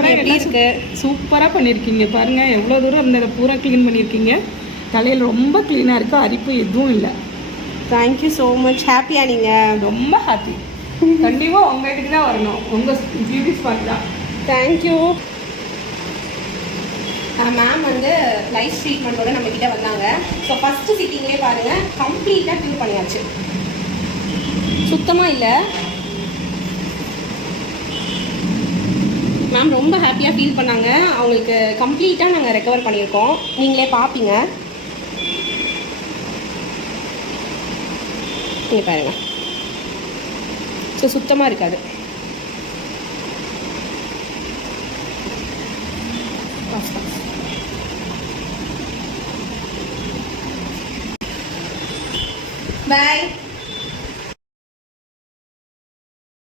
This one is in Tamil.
மேம் எப்படி இருக்கு? சூப்பராக பண்ணியிருக்கீங்க. பாருங்கள் எவ்வளோ தூரம் இருந்ததை பூரா க்ளீன் பண்ணியிருக்கீங்க. தலையில் ரொம்ப க்ளீனாக இருக்குது, அரிப்பு எதுவும் இல்லை. Thank you so much. ஹாப்பியா நீங்கள்? ரொம்ப ஹாப்பி. கண்டிப்பாக உங்கள் வீட்டுக்கு தான் வரணும், உங்கள் பியூட்டி ஸ்பாட் தான். Thank you ma'am. வந்து லைஃப் ட்ரீட்மெண்ட்டோட நம்மக்கிட்ட வந்தாங்க. ஸோ ஃபஸ்ட்டு சிட்டிங்லேயே பாருங்கள் கம்ப்ளீட்டாக க்யூர் பண்ணியாச்சு. சுத்தமாக இல்லை மேம். ரொம்ப ஹாப்பியாக ஃபீல் பண்ணாங்க. அவங்களுக்கு கம்ப்ளீட்டாக நாங்கள் ரெக்கவர் பண்ணியிருக்கோம். நீங்களே பார்ப்பீங்க. நீங்கள் பாருங்கள். ஸோ சுத்தமாக இருக்காது. Bye.